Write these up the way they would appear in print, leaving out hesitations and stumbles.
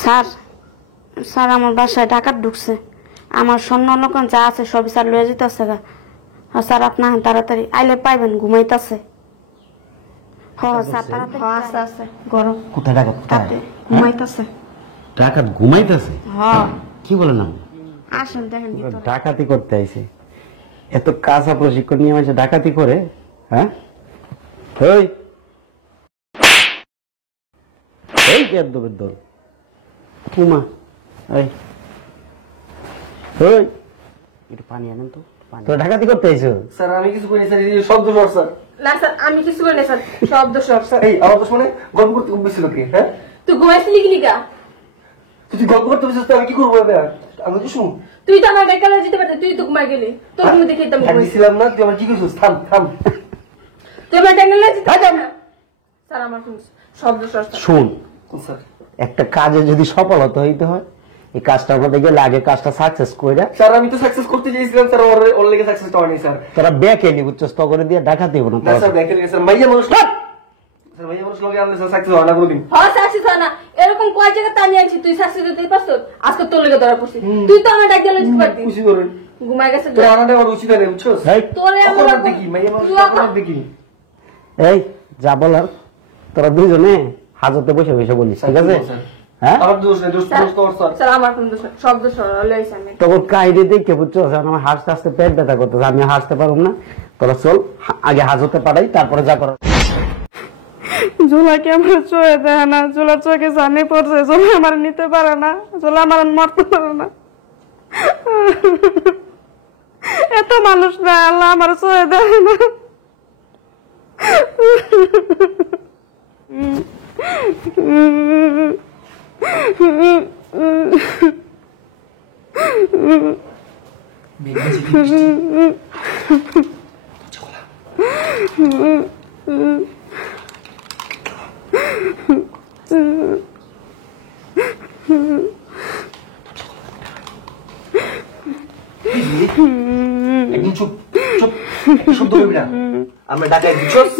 Sir sir আমার বাসায় ডাকাত ঢুকছে, আমার স্বর্ণ অলঙ্কার যা আছে সবই স্যার লয়ে যেতেছে গা। স্যার আপনার তাড়াতাড়ি আইলে পাইবেন, ঘুমাইতেছে। স্যার তাড়াতাড়ি আছে আছে গরম। কোথায় ডাকাত? ঘুমাইতেছে। ডাকাত ঘুমাইতেছে? কি বলেন আপনি? আসেন দেখেন ডাকাতি করতে আইছে। এত কাঁচা প্রশিক্ষণ নিয়ে মানুষ ডাকাতি করে? হ্যাঁ ওই এই বেদ্যবের দল কুমা ওই ওই একটু পানি আনেন তো। তো ডাকাতি করতে আইছো? স্যার আমি কিছু করিনি স্যার, এই শব্দ শর্ট স্যার। না স্যার আমি কিছু করিনি স্যার, শব্দ শর্ট স্যার। এই আমার তো শুনে গল্প করতে উঠছিল কি? হ্যাঁ তুই ঘুমাইছিলি কি লিগা? তুই গল্প করতে বসেছিস তো আমি কি করবো এবার? আমি তো শুন, তুই তো আমার বেকারে যেতে পারতি, তুই তো ঘুমাই গেলি। তোর ঘুমে দেখে তো আমি ছিলাম না, তুই আমার কি করছিস? থাম থাম। তুই আমার বেকারে যেতে স্যার আমার শব্দ শর্ট। শুন স্যার একটা কাজে যদি সফলতা হইতে হয় এই কাজটার মধ্যে গেলে আগে কাজটা সাকসেস করে। স্যার আমি তো সাকসেস করতে চেয়েছিলাম স্যার, ওর লেগে সাকসেস হয়নি স্যার। তোরা ব্যাকে নি বুঝছস, তো করে দিয়ে ডাকাতি হবো না। না স্যার ব্যাকে স্যার মাইয়া মানুষ, স্যার মাইয়া মানুষ লগে আনলে স্যার সাকসেস হয় না কোনোদিন। হ্যাঁ সাকসেস হয় না, এরকম কয় জায়গাতে আমি আনছি, তুই সাকসেস দিতে পারছ? আজকে তোর লেগে ধরা পড়ছি, তুই তো আমার ডাক দিলে যেতে পারতি। খুশি করেন ঘুমাই গেছে তোর আনাটা আমার উচিত নেই বুঝছস? তোরে আমার দেখি মাইয়া মানুষ দেখি। এই যা বলার তোরা দুইজনে হাজতে বসে বসে বলিস, ঠিক আছে? হ্যাঁ আমার দোষ নেই, দোষ তোর স্যার। স্যার আমার কোন দোষ, শব্দ শর্ট লইছে আমি। তোর কাহিনী দেখে বুঝছো আমার হাসতে হাসতে পেট ব্যথা করতেছে, আমি হাসতে পারবো না। তোরা চল আগে হাজতে পাঠাই, তারপরে যা করার। জোলাকে আমার চোখে দেয় না, জোলার চোখে জানি পড়ছে, জোলা আমার নিতে পারে না, জোলা আমার মরতে পারে না। এত মানুষ না, আল্লাহ আমার চোখে দেয় না। একদম চুপ চুপ, শব্দ করবি না। আমরা ডাকাই বুঝছস?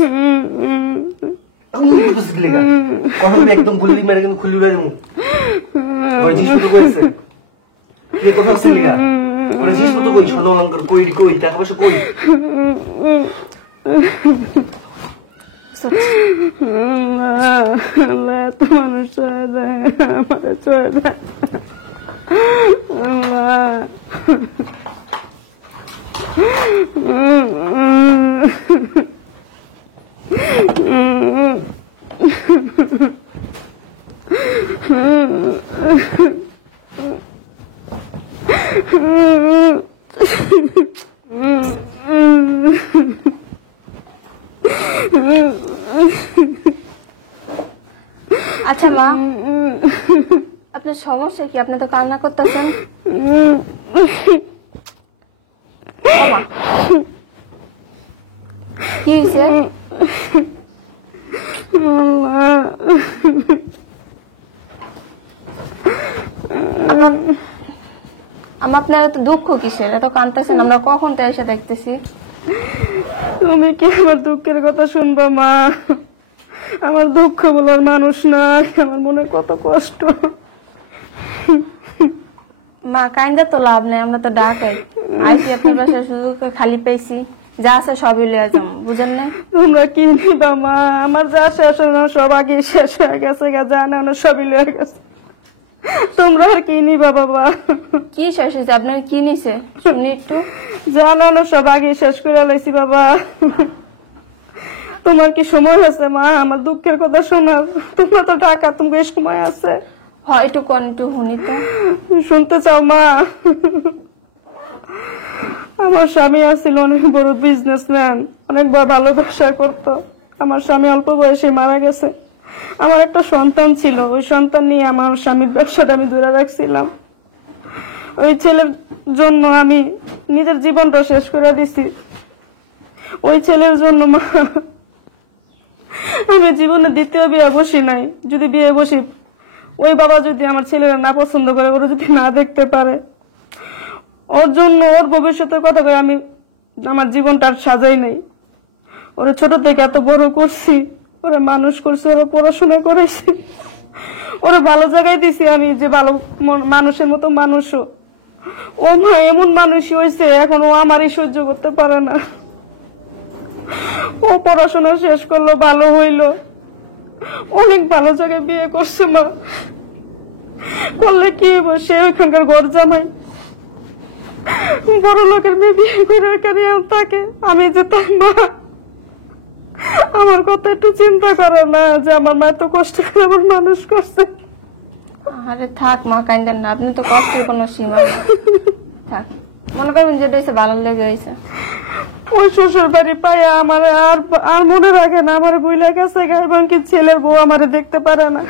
একদম গুলি মেরে কিন্তু খুলি উড়ে দেবো। ওই জিনিসপত্র কইছে তুই কথা হচ্ছে লিগা, ওই জিনিসপত্র কই, স্বর্ণ অলঙ্কার কই, কই টাকা পয়সা কই? আল্লাহ এত মানুষ চলে দেয়, আমার চলে দেয় আল্লাহ। আচ্ছা মা, আপনার সমস্যা কি? আপনি তো কান্না করতেছেন। কি হয়েছে? আপনার এত দুঃখ কিসের? এত কাঁদতেছেন, আমরা কখন তো এসে দেখতেছি। তুমি কি আমার দুঃখের কথা শুনবা মা? আমার দুঃখ বলার মানুষ নাই, আমার মনে কত কষ্ট। মা কাইন্দা তো লাভ নেই, আমরা তো ডাকাই আইসি আপনার বাসায়, শুধু খালি পেয়েছি, যা আছে সবই লিয়ে যাবো, বুঝেন না? তোমরা কি নিবা মা? আমার যা শেষ হয় না সব আগে শেষ হয়ে গেছে, জানা না সবই লয়ে গেছে। তোমরা আর কি নিবা বাবা? কি শেষ হয়েছে? আপনার কি নিছে শুনি একটু। জানো না সব আগে শেষ করে লাইছি বাবা। তোমার কি সময় আছে মা আমার দুঃখের কথা শোনার? তোমরা তো টাকা, তোমার সময় আছে? হয় একটু কোন একটু শুনি তো। শুনতে চাও মা? আমার স্বামী আছিল অনেক বড় বিজনেসম্যান, অনেক ভালো ব্যবসা করতো। আমার স্বামী অল্প বয়সে মারা গেছে। আমার একটা সন্তান ছিল, ওই সন্তান নিয়ে আমার স্বামীর ব্যবসাটা আমি দূরে রাখছিলাম। ওই ছেলের জন্য আমি নিজের জীবনটা শেষ করে দিছি। ওই ছেলের জন্য মা আমি জীবনে দ্বিতীয় বিয়ে বসি নাই। যদি বিয়ে বসি, ওই বাবা যদি আমার ছেলেরা না পছন্দ করে, ওরা যদি না দেখতে পারে, ওর জন্য ওর ভবিষ্যতের কথা করে আমি আমার জীবনটা আর সাজাই নাই। ওরা ছোট থেকে এত বড় করছি, ওরা মানুষ করছে, ওরা পড়াশোনা করেছে, ওরা ভালো জায়গায় দিছি আমি, যে ভালো মানুষের মতো মানুষও। ও মা এমন মানুষই হয়েছে, এখন ও আমারই সহ্য করতে পারে না। ও পড়াশোনা শেষ করলো, ভালো হইলো, অনেক ভালো জায়গায় বিয়ে করছে মা। করলে কি হইব, সে ওইখানকার ঘর জামাই, বড় লোকের মেয়ে বিয়ে করে এখানে থাকে। আমি যে তার মা, আমার কথা একটু চিন্তা করে না যে আমার মা এত কষ্ট করে আমার মানুষ করছে। আরে থাক মা, কান্দেন না, আপনি তো কষ্টের কোনো সীমা নেই। থাক, মনে করবেন যেটা হয়েছে ভালো লেগে হয়েছে। ওই শ্বশুর বাড়ি পাইয়া আমার আর আর মনে রাখে না, আমার বুইলা গেছে এবং কি ছেলের বউ আমারে দেখতে পারে না।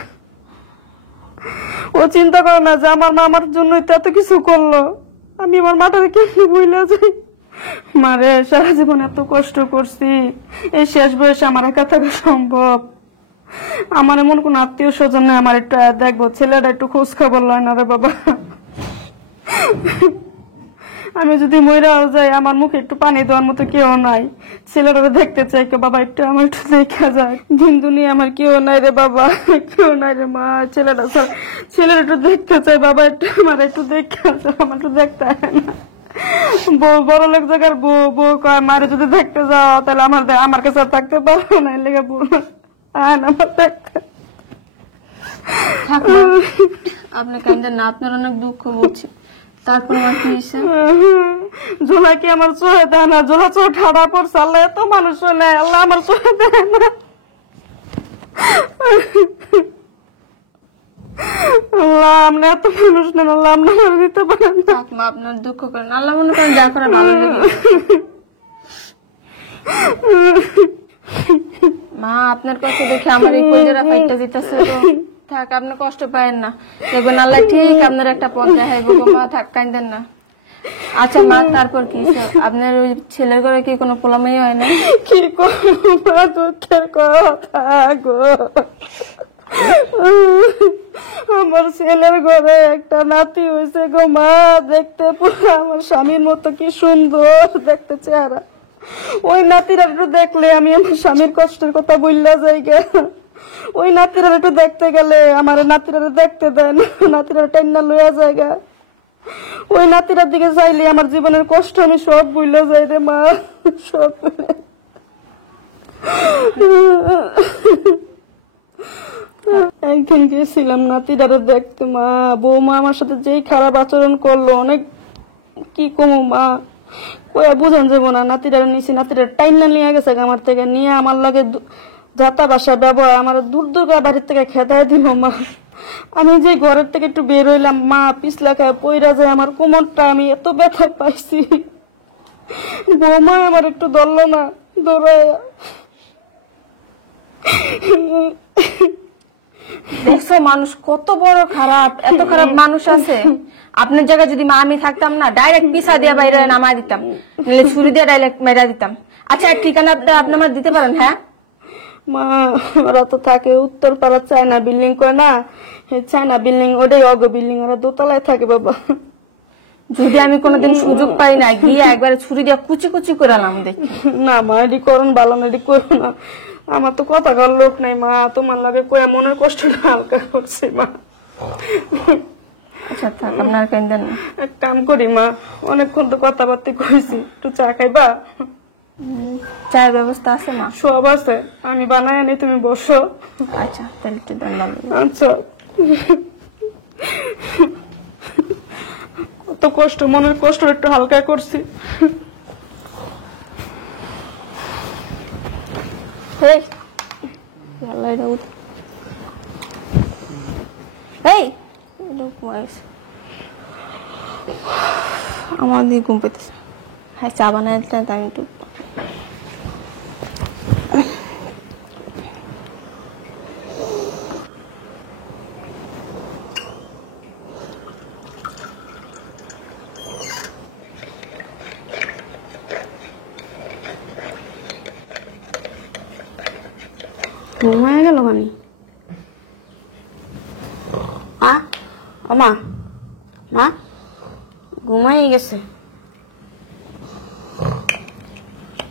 ও চিন্তা করে না যে আমার মা আমার জন্য এত কিছু করলো, আমি আমার মাটারে কেমনি বুইলা যাই। মারে সারা জীবন এত কষ্ট করছি, এই শেষ বয়সে আমার একা থাকা সম্ভব? আমার এমন কোন আত্মীয় স্বজন নেই আমার একটু দেখবো, ছেলেটা একটু খোঁজ খবর লয় না রে বাবা। আমি যদি মইরাও যাই, আমার মুখে একটু পানি দেওয়ার মতো কেউ নাই। ছেলেটা দেখতে চাই, বাবা একটু আমার একটু দেখা যায়। দিন দুনিয়া আমার কেউ নাই রে বাবা, কেউ নাই রে মা। ছেলেটা একটু দেখতে চাই বাবা, একটু আমার একটু দেখা যায়, আমার একটু দেখতে হয় না। বউ বড় লোক জায়গার বউ, বউ কয় মারে যদি দেখতে যাও তাহলে আমার কাছে আর থাকতে পারবো না, লেগে বউ আমার দেখতে। থাক মা, আপনি কান্দেন না, আপনার অনেক দুঃখ বুঝছি। তারপর আমার কি হয়েছে? জোলা কি আমার চোখে দেয় না? জোলা চোখ খাওয়া পড়ছে, আল্লাহ এত মানুষ নেই, আল্লাহ আমার চোখে দেয় না। আল্লাহ আপনি এত মানুষ নেন, আল্লাহ আপনি আমার দিতে পারেন না। থাক মা, আপনার দুঃখ করেন, আল্লাহ মনে করেন যা করে ভালো লেগে। মা আপনার কাছে দেখে আমার এই কলজারা ফাইটটা দিতেছে তো। থাক, আপনি কষ্ট পায়েন না, দেখবেন আল্লাহ ঠিক আপনার একটা পথ দেখাইবো গো মা। থাক, কাঁদেন না। আচ্ছা মা, তারপর কি আপনার ওই ছেলের ঘরে কি কোনো পোলামাই হয় না? কি করবো মা, দুঃখের কথা গো। আমার ছেলের ঘরে একটা নাতি হয়েছে গো মা, দেখতে পুরো আমার স্বামীর মতো, কি সুন্দর দেখতে চেহারা। ওই নাতিরা একটু দেখলে আমি আমার স্বামীর কষ্টের কথা বললা যাই গে। ওই নাতিরা একটু দেখতে গেলে আমার নাতিরা দেখতে দেয় না, নাতিরা টেন্না লইয়া যায় গা। ওই নাতিরার দিকে চাইলে আমার জীবনের কষ্ট আমি সব ভুলে যাই রে মা, সব ভুলে। একদিন গেছিলাম নাতিরারে দেখতে মা, বৌমা আমার সাথে যেই খারাপ আচরণ করলো, অনেক কি কমু মা, কয়া বুঝান যাবো না। নাতিরারে নিছি, নাতিরা টাইনা নিয়ে গেছে আমার থেকে, নিয়ে আমার লাগে যাতা বাসা ব্যবহার আমার দূর দূর বাড়ির থেকে খেদাই দিল মা। আমি যে ঘরের থেকে একটু বের হইলাম মা, পিছলা খায় পইরা যায় আমার কোমরটা, আমি এত ব্যথা পাইছি। বৌমা আমার একটু ধরলো না, দৌড়ায়। দেখছো মানুষ কত বড় খারাপ, এত খারাপ মানুষ আছে। আপনার জায়গায় যদি মা আমি থাকতাম না, ডাইরেক্ট পিছা দিয়ে বাইরে নামাই দিতাম, নাহলে ছুরি দিয়ে ডাইরেক্ট মেরা দিতাম। আচ্ছা, ঠিকানা আপনি আমার দিতে পারেন? হ্যাঁ মা, ওরা তো থাকে উত্তরপাড়া চায়না বিল্ডিং করে না, চায়না বিল্ডিং, ওটাই অগ বিল্ডিং, ওরা দোতলায় থাকে বাবা। যদি আমি কোনোদিন সুযোগ পাই না, গিয়ে একবারে ছুরি দিয়ে কুচি কুচি করে আলাম দেখি। না মা, এটি করুন ভালো না, এটি করো না। আমার তো কথা কর লোক নাই মা, তোমার লাগে কয়া মনের কষ্টটা হালকা করছে মা। আচ্ছা থাক, আপনার কেন্দ্র না। এক কাম করি মা, অনেকক্ষণ তো কথাবার্তা কইছি, একটু চা খাইবা? চায়ের ব্যবস্থা আছে মা? সব আছে, আমি বানাই আনি, তুমি বসো। আচ্ছা তাহলে একটু ধন্যবাদ। আচ্ছা, কত কষ্ট, মনের কষ্ট একটু হালকা করছি। আমার দিয়ে ঘুম পেতেছে। হ্যাঁ, চা বানাই আমি একটু ঘুমায় গেল মানে মা, মা ঘুমাই গেছে।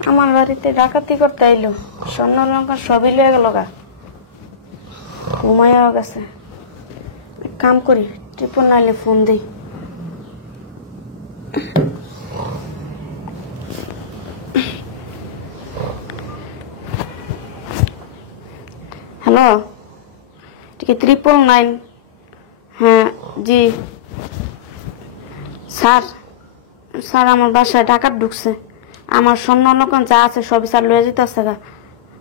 আমার বাড়িতে ডাকাতি করতে আইলো, স্বর্ণ লঙ্কা সবই লয়ে গেল গা, ঘুমাইয়া গেছে। কাম করি, ট্রিপল নাইলে ফোন দিই। হ্যালো, ঠিক 999। হ্যাঁ জি স্যার, স্যার আমার বাসায় ডাকাত ঢুকছে, আমার স্বর্ণ অলঙ্কার যা আছে সবই স্যার লয়ে যেতেছে গা।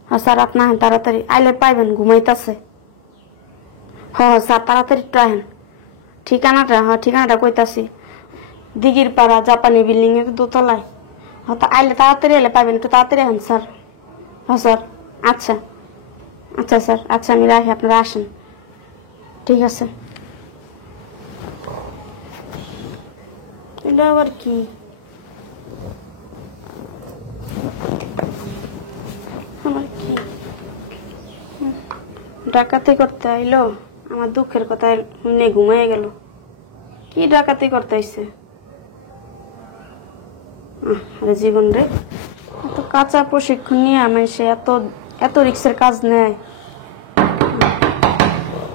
হ্যাঁ স্যার, আপনার তাড়াতাড়ি আইলে পাইবেন, ঘুমাইতেছে। হ্যাঁ স্যার, তাড়াতাড়ি একটু আহেন। ঠিকানাটা, হ্যাঁ ঠিকানাটা কইতাছি, দিঘির পাড়া জাপানি বিল্ডিং এর দোতলায়। হ্যাঁ তো আইলে তাড়াতাড়ি আইলে পাইবেন, একটু তাড়াতাড়ি আহেন স্যার। হ্যাঁ স্যার, আচ্ছা আচ্ছা স্যার, আচ্ছা আমি রাখি, আপনারা আসেন। ঠিক আছে। এটা আবার কি? আমার কি ডাকাতি করতে আইলো? আমার দুঃখের কথা শুনে ঘুমাইয়া গেল। কি ডাকাতি করতে আইছে? আরে জীবন রে, এত কাঁচা প্রশিক্ষণ নিয়ে আমি সে এত এত রিক্সের কাজ নেয়।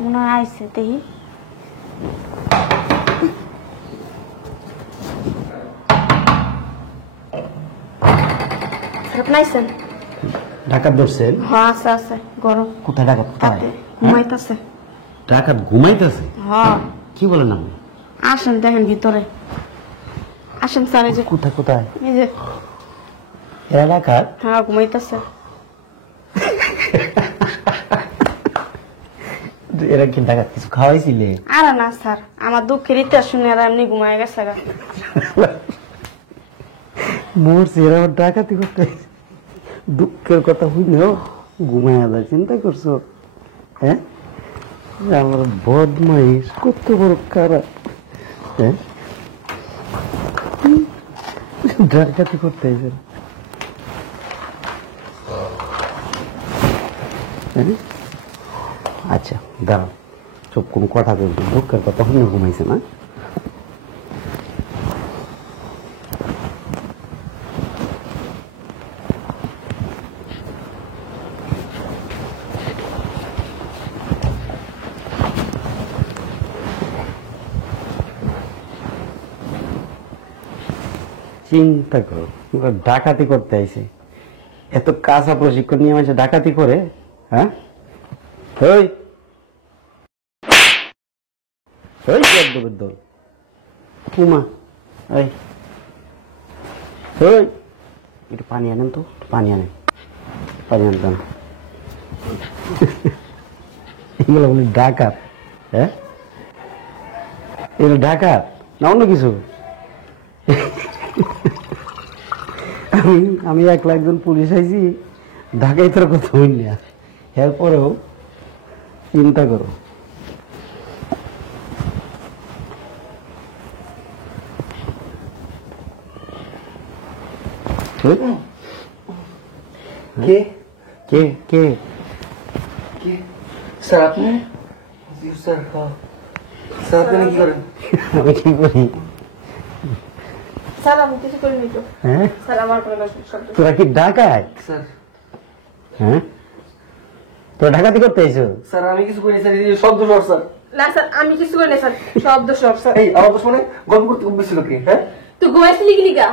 মনে হয় আইছে, দেখি। আপনাইছেন ডাকাত ধরছেন? হ্যাঁ আছে আছে, গরম কোথায় ডাকাত? কোথায় ঘুমাইতেছে। ডাকাত ঘুমাইতেছে? হ্যাঁ কি বলেন আপনি? আসেন, দেখেন ভিতরে আসেন স্যার। এই যে কোথায় কোথায়? এই যে এরা ডাকাত? হ্যাঁ ঘুমাইতেছে। এরা কি ডাকাত কিছু খাওয়াইছিলে? আরে না স্যার, আমার দুঃখের ইতিহাস শুনে আর এমনি ঘুমাই গেছে গা। মরছি, এরা আবার ডাকাতি করতে আইছে। দুঃখের কথা হইলেও ঘুমাইয়া যায়, চিন্তা করছো? হ্যাঁ, আমার বদমাইশ কত বড় খারাপ। হ্যাঁ, ডাকাতি করতে আইছে। আচ্ছা দাঁড়াও, চুপ, কোনো কথা বলবো, দুঃখের কথা হইলে ঘুমাইছে না? চিন্তা করো, ওরা ডাকাতি করতে আইছে, এত কাঁচা প্রশিক্ষণ নিয়ে মানুষ ডাকাতি করে? হ্যাঁ, ওই ওই একদমের দল কুমা, ওই ওই একটু পানি আনেন তো, পানি আনেন, পানি আনতাম। এগুলো বলি ডাকাত? হ্যাঁ, এগুলো ডাকাত না অন্য কিছু? আমি একলা একজন পুলিশ আইছি, ঢাকায় তোর কথা হইল না, এরপরেও চিন্তা করো। কে কে কে কে? স্যার আপনি? জি স্যার। হ্যাঁ স্যার, আপনি কি করেন? আমি কি করি? স্যার আমি কিছু করিনি তো। হ্যাঁ, স্যার আমার কোনো শব্দ। তোরা কি ডাকায়? স্যার হ্যাঁ, তোরা ডাকাতি করতে আইছো? স্যার আমি কিছু করিনি স্যার, এই শব্দ শর্ট স্যার। না স্যার আমি কিছু করিনি স্যার, শব্দ সব স্যার। এই আমার তো শুনে গল্প করতে উঠছিল কি? হ্যাঁ, তুই ঘুমাইছিলি কি লিগা?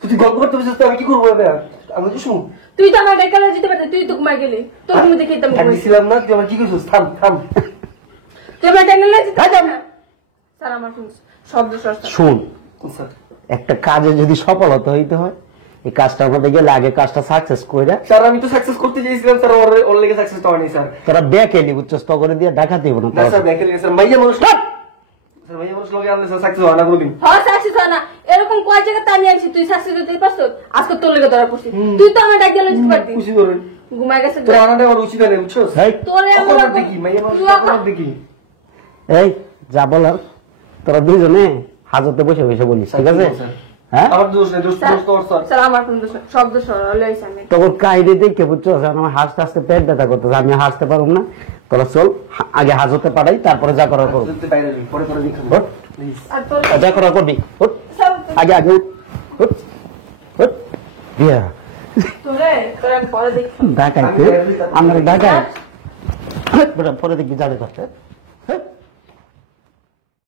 তুই গল্প করতে বসেছিস তো আমি কি করবো? আমি তো শুন, তুই তো আমার ডেকে যেতে পারতি, তুই তো ঘুমাই গেলি, তোর ঘুমে দেখে তো আমি ছিলাম না, তুই আমার কি করছিস? থাম থাম। তুই আমার ডেকে যেতে স্যার আমার কোনো শব্দ সব। শোন, স্যার একটা কাজে যদি সফলতা হইতে হয়, এই কাজটার মধ্যে গেলে আগে কাজটা সাকসেস করে। স্যার আমি তো সাকসেস করতে চেয়েছিলাম স্যার, ওর লেগে সাকসেস তো হয়নি স্যার। তোরা ব্যাক এলি বুঝছস, তো করে দিয়ে ডাকাতি হবো না না। স্যার, ব্যাংকে লেগে স্যার মাইয়া মানুষ, স্যার মাইয়া মানুষ লগে আনলে স্যার সাকসেস হয় না কোনোদিন। হ্যাঁ সাকসেস হয় না, এরকম কয় জায়গা তানি আনছি, তুই সাকসেস হতে পারছ? আজকে তোর লেগে ধরা পড়ছি, তুই তো আমার ডেকে যেতে পারতি। খুশি করেন, ঘুমাই গেছে তোর আনাটা আমার উচিত নেই বুঝছস? এই, তোরে আমার অপরাধ দেখি মাইয়া মানুষ, অপরাধ দেখি। এই যা বলার তোরা দুইজনে হাজতে বসে বসে বলিস, ঠিক আছে? হ্যাঁ, আমার দোষ নেই, দোষ দোষ তোর স্যার। স্যার আমার কোনো দোষ নেই, শব্দ সরাইছে আমি। তখন কাহিনী দেখে বুঝছো, আমার হাসতে হাসতে পেট ব্যথা করতেছে, আমি হাসতে পারবো না। তোরা চল আগে হাজতে পাঠাই, তারপরে যা করার করবো। যদি বাইরে যাবি, পরে করে দেখুন ওঠ, প্লিজ। আর তোর যা করার করবি, ওঠ, স্যার আগে আগে উঠ, ওঠ, ওঠ। বিয়া তোরে তোরে আমি পরে দেখি। ডাকাইতে আমরা ডাকাই, পরে দেখবি যাবে করতে।